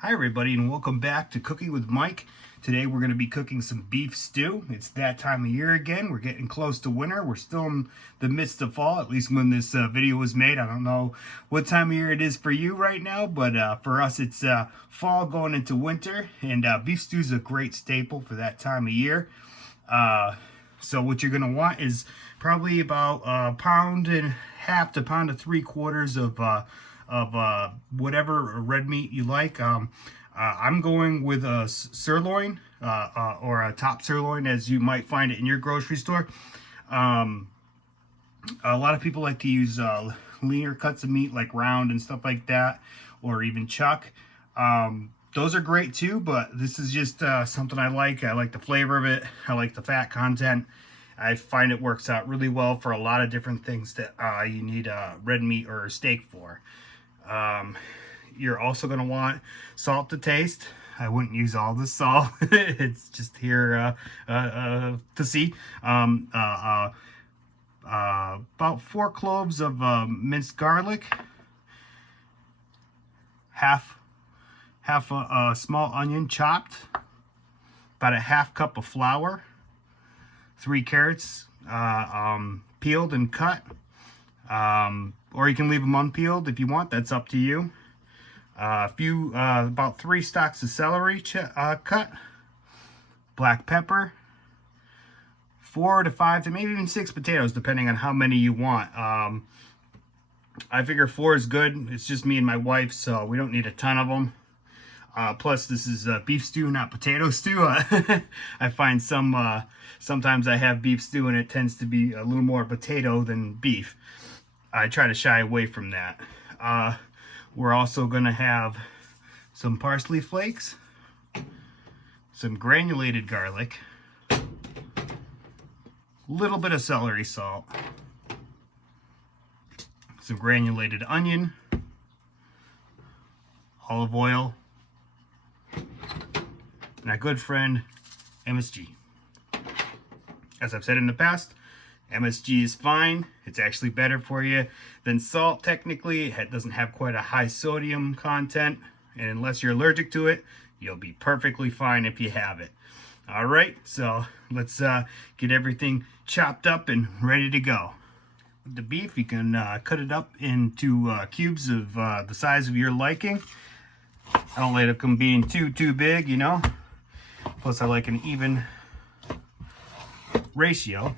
Hi everybody, and welcome back to Cooking with Mike. Today we're going to be cooking some beef stew. It's that time of year again. We're getting close to winter. We're still in the midst of fall, at least when this video was made. I don't know what time of year it is for you right now, but for us it's fall going into winter, and beef stew is a great staple for that time of year. So what you're going to want is probably about a pound and a half to pound and 3/4 of whatever red meat you like. I'm going with a sirloin or a top sirloin, as you might find it in your grocery store. A lot of people like to use leaner cuts of meat like round and stuff like that, or even chuck. Those are great too, but this is just something I like. I like the flavor of it. I like the fat content. I find it works out really well for a lot of different things that you need red meat or steak for. You're also going to want salt to taste. I wouldn't use all the salt. It's just here to see. About 4 cloves of minced garlic, half a small onion chopped, about a half cup of flour, 3 carrots peeled and cut, or you can leave them unpeeled if you want. That's up to you. About 3 stalks of celery cut, black pepper, 4 to 5 to maybe even 6 potatoes, depending on how many you want. I figure 4 is good. It's just me and my wife, so we don't need a ton of them. Plus, this is beef stew, not potato stew. I find sometimes I have beef stew and it tends to be a little more potato than beef. I try to shy away from that. We're also going to have some parsley flakes, some granulated garlic, a little bit of celery salt, some granulated onion, olive oil, and our good friend MSG. As I've said in the past, MSG is fine. It's actually better for you than salt. Technically, it doesn't have quite a high sodium content, and unless you're allergic to it, you'll be perfectly fine if you have it. All right, so let's get everything chopped up and ready to go. With the beef, you can cut it up into cubes of the size of your liking. I don't like them being too big, you know. Plus, I like an even ratio.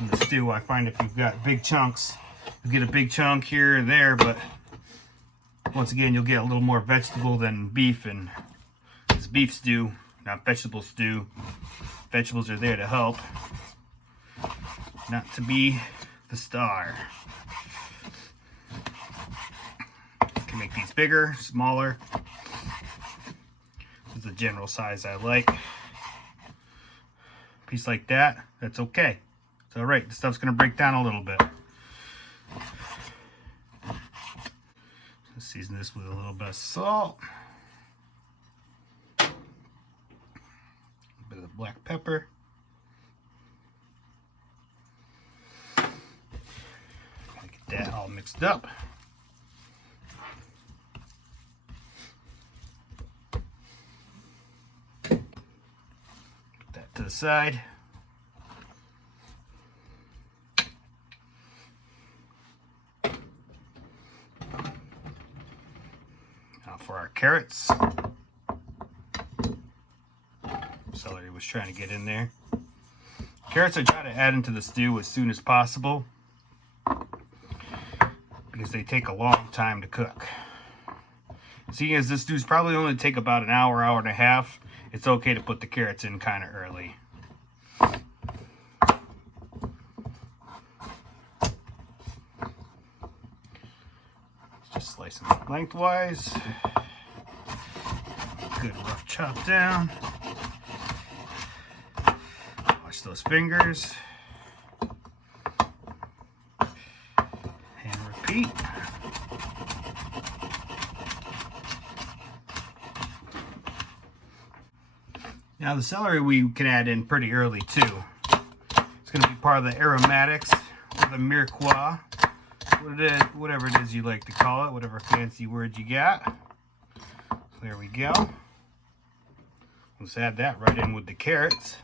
In the stew, I find if you've got big chunks, you get a big chunk here or there, but once again, you'll get a little more vegetable than beef, and it's beef stew, not vegetable stew. Vegetables are there to help, not to be the star. You can make these bigger, smaller. This is the general size I like. A piece like that, that's okay. It's all right. The stuff's going to break down a little bit. Let's season this with a little bit of salt, a bit of the black pepper, get that all mixed up. Put that to the side. For our carrots. Celery was trying to get in there. Carrots I try to add into the stew as soon as possible because they take a long time to cook. Seeing as this stew's probably only take about an hour and a half, it's okay to put the carrots in kind of early. Just slice them lengthwise. Good rough chop down. Watch those fingers. And repeat. Now the celery we can add in pretty early too. It's going to be part of the aromatics or the mirepoix. Whatever it is you like to call it, whatever fancy word you got. There we go. Let's add that right in with the carrots.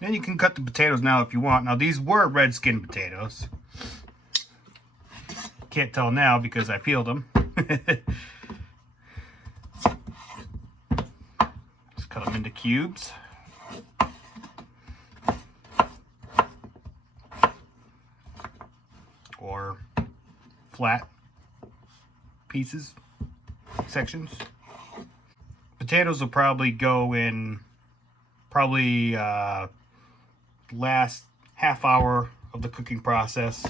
Then you can cut the potatoes now if you want. Now these were red skin potatoes. Can't tell now because I peeled them. Just cut them into cubes. Or flat pieces, sections. Potatoes will probably go in last half hour of the cooking process.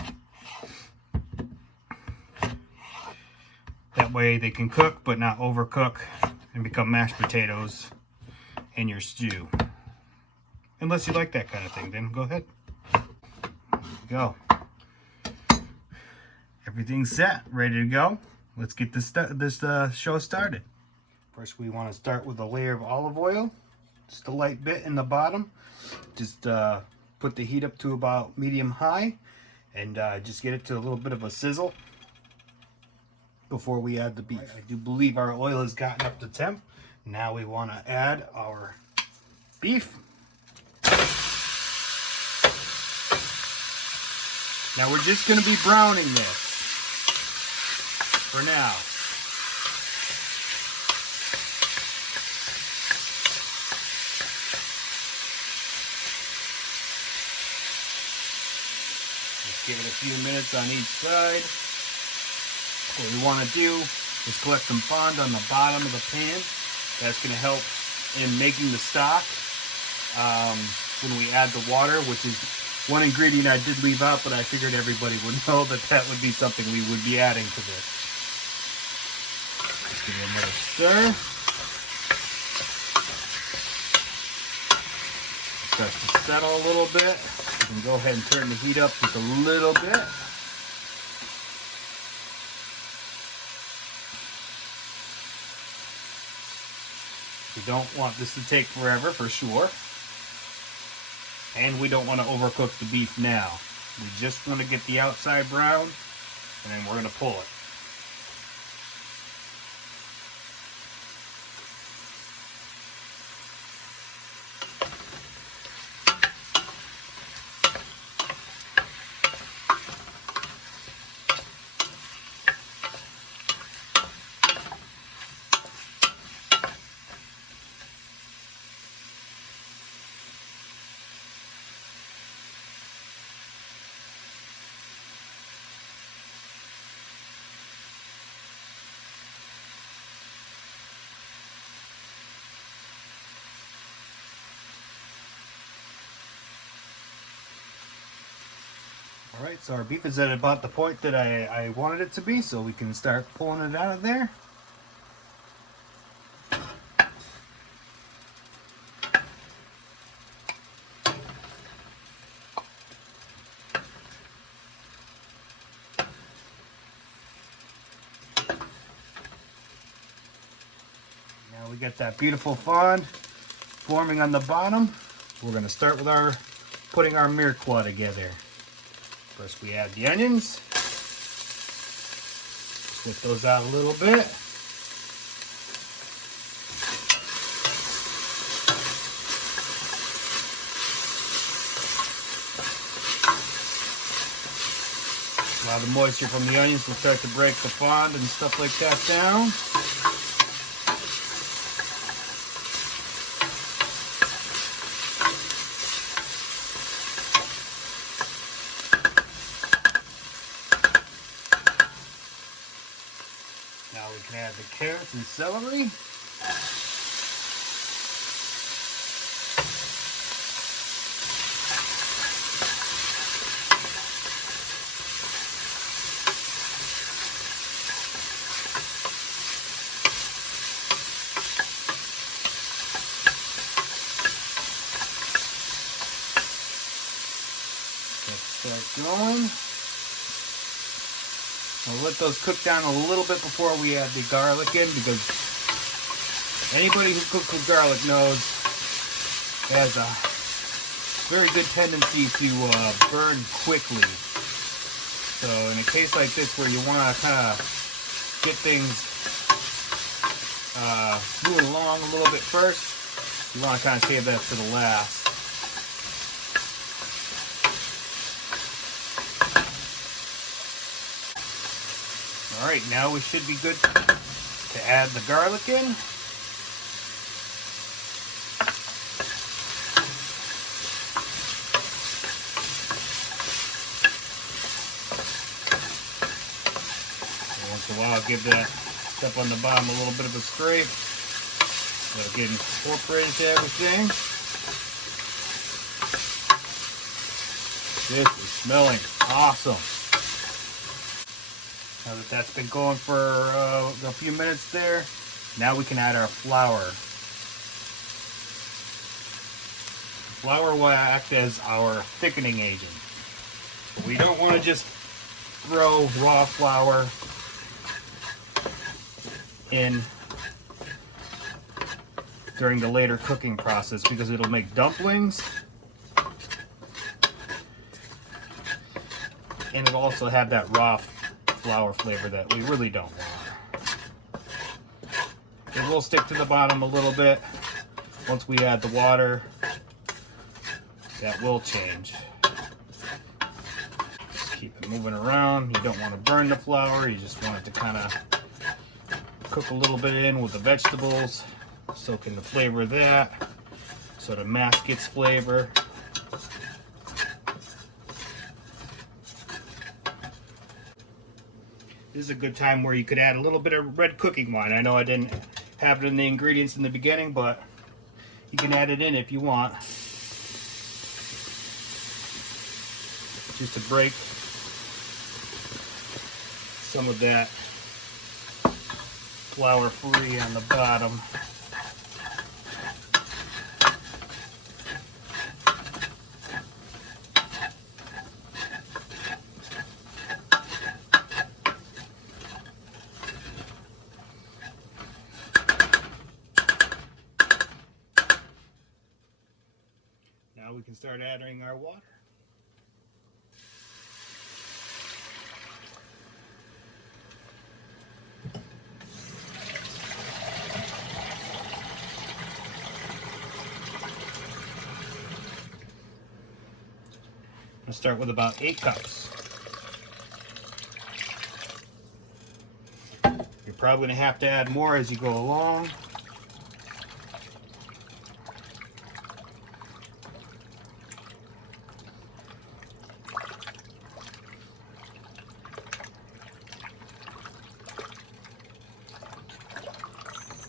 That way they can cook but not overcook and become mashed potatoes in your stew. Unless you like that kind of thing, then go ahead. There we go. Everything's set, ready to go. Let's get this show started. First we want to start with a layer of olive oil. Just a light bit in the bottom. Just put the heat up to about medium-high and just get it to a little bit of a sizzle before we add the beef. I do believe our oil has gotten up to temp. Now we want to add our beef. Now we're just going to be browning this for now. Give it a few minutes on each side. What we want to do is collect some fond on the bottom of the pan. That's going to help in making the stock when we add the water, which is one ingredient I did leave out, but I figured everybody would know that that would be something we would be adding to this. Let's give it another stir. It starts to settle a little bit. You can go ahead and turn the heat up just a little bit. We don't want this to take forever for sure. And we don't want to overcook the beef now. We just want to get the outside brown and then we're going to pull it. Alright, so our beef is at about the point that I wanted it to be, so we can start pulling it out of there. Now we get that beautiful fond forming on the bottom. We're going to start with putting our mirepoix together. First we add the onions. Split those out a little bit. Allow the moisture from the onions to start to break the fond and stuff like that down. Now we can add the carrots and celery. Let's start going. We'll let those cook down a little bit before we add the garlic in, because anybody who cooks with garlic knows it has a very good tendency to burn quickly. So in a case like this where you want to kind of get things moving along a little bit first, you want to kind of save that to the last. Alright, now we should be good to add the garlic in. Once in a while, give that stuff on the bottom a little bit of a scrape. That'll get incorporated to everything. This is smelling awesome. Now that that's been going for a few minutes there, now we can add our flour. Flour will act as our thickening agent. But we don't want to just throw raw flour in during the later cooking process because it'll make dumplings and it'll also have that raw flour flavor that we really don't want. It will stick to the bottom a little bit. Once we add the water, that will change. Just keep it moving around. You don't want to burn the flour. You just want it to kind of cook a little bit in with the vegetables, soak in the flavor of that, so the mass gets flavor. This is a good time where you could add a little bit of red cooking wine. I know I didn't have it in the ingredients in the beginning, but you can add it in if you want. Just to break some of that flour free on the bottom. Now we can start adding our water. I'll start with about 8 cups. You're probably going to have to add more as you go along.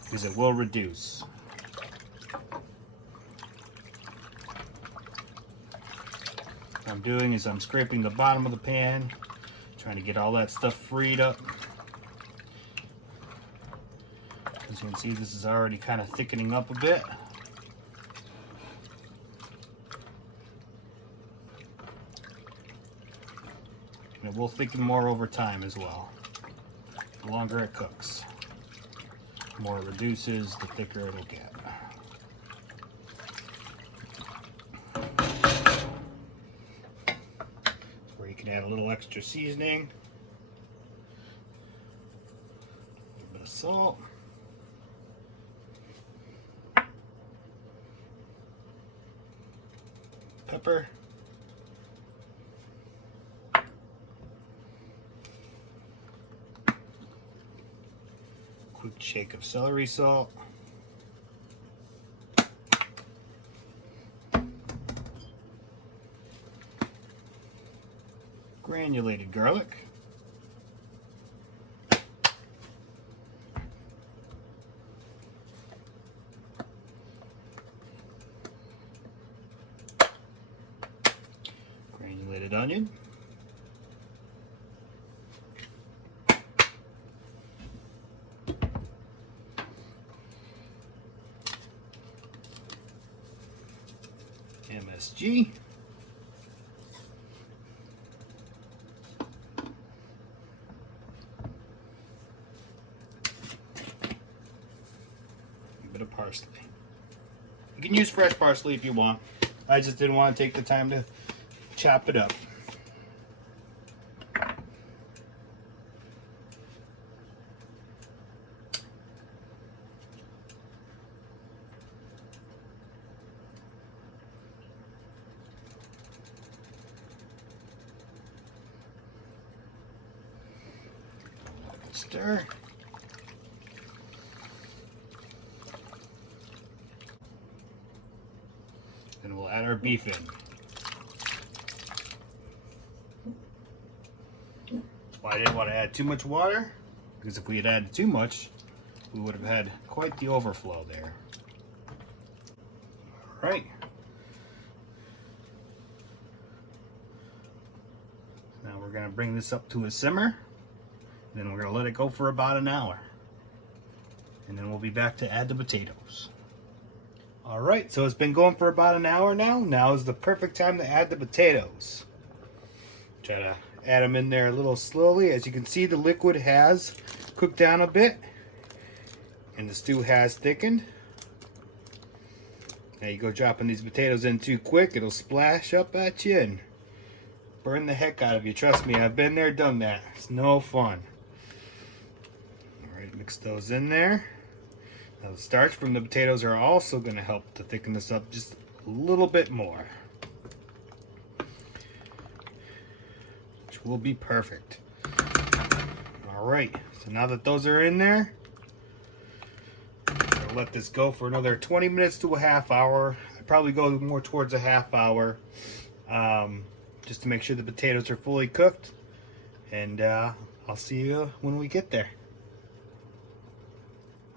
Because it will reduce. What I'm doing is I'm scraping the bottom of the pan, trying to get all that stuff freed up. As you can see, this is already kind of thickening up a bit. And it will thicken more over time as well. The longer it cooks, the more it reduces, the thicker it'll get. Where you can add a little extra seasoning, a little bit of salt, pepper, quick shake of celery salt, granulated garlic, granulated onion, MSG, a bit of parsley. You can use fresh parsley if you want. I just didn't want to take the time to chop it up. Stir. And we'll add our beef in. Well, I didn't want to add too much water, because if we had added too much, we would have had quite the overflow there. All right. Now we're going to bring this up to a simmer. Then we're going to let it go for about an hour. And then we'll be back to add the potatoes. Alright, so it's been going for about an hour now. Now is the perfect time to add the potatoes. Try to add them in there a little slowly. As you can see, the liquid has cooked down a bit. And the stew has thickened. Now you go dropping these potatoes in too quick, it'll splash up at you and burn the heck out of you. Trust me, I've been there, done that. It's no fun. Alright, mix those in there. Now the starch from the potatoes are also going to help to thicken this up just a little bit more. Which will be perfect. Alright, so now that those are in there, I'll let this go for another 20 minutes to a half hour. I'd probably go more towards a half hour. Just to make sure the potatoes are fully cooked. And I'll see you when we get there.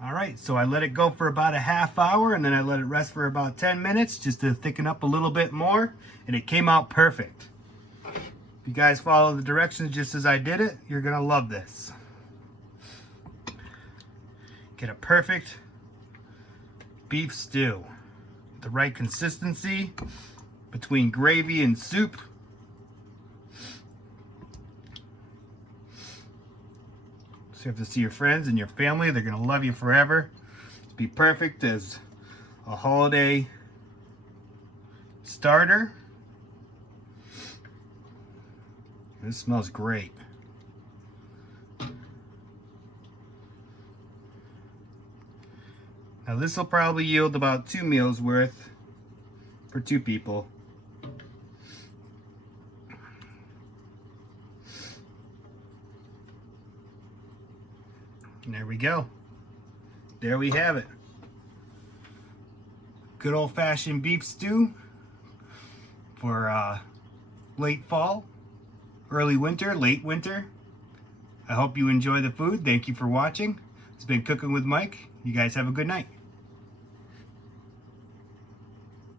Alright, so I let it go for about a half hour and then I let it rest for about 10 minutes just to thicken up a little bit more, and it came out perfect. If you guys follow the directions just as I did it, you're going to love this. Get a perfect beef stew. The right consistency between gravy and soup. So you have to see your friends and your family. They're going to love you forever. It'd be perfect as a holiday starter. This smells great. Now this will probably yield about 2 meals worth for 2 people. And there we go. There we have it. Good old-fashioned beef stew for late fall, early winter, late winter. I hope you enjoy the food. Thank you for watching. It's been Cooking with Mike. You guys have a good night.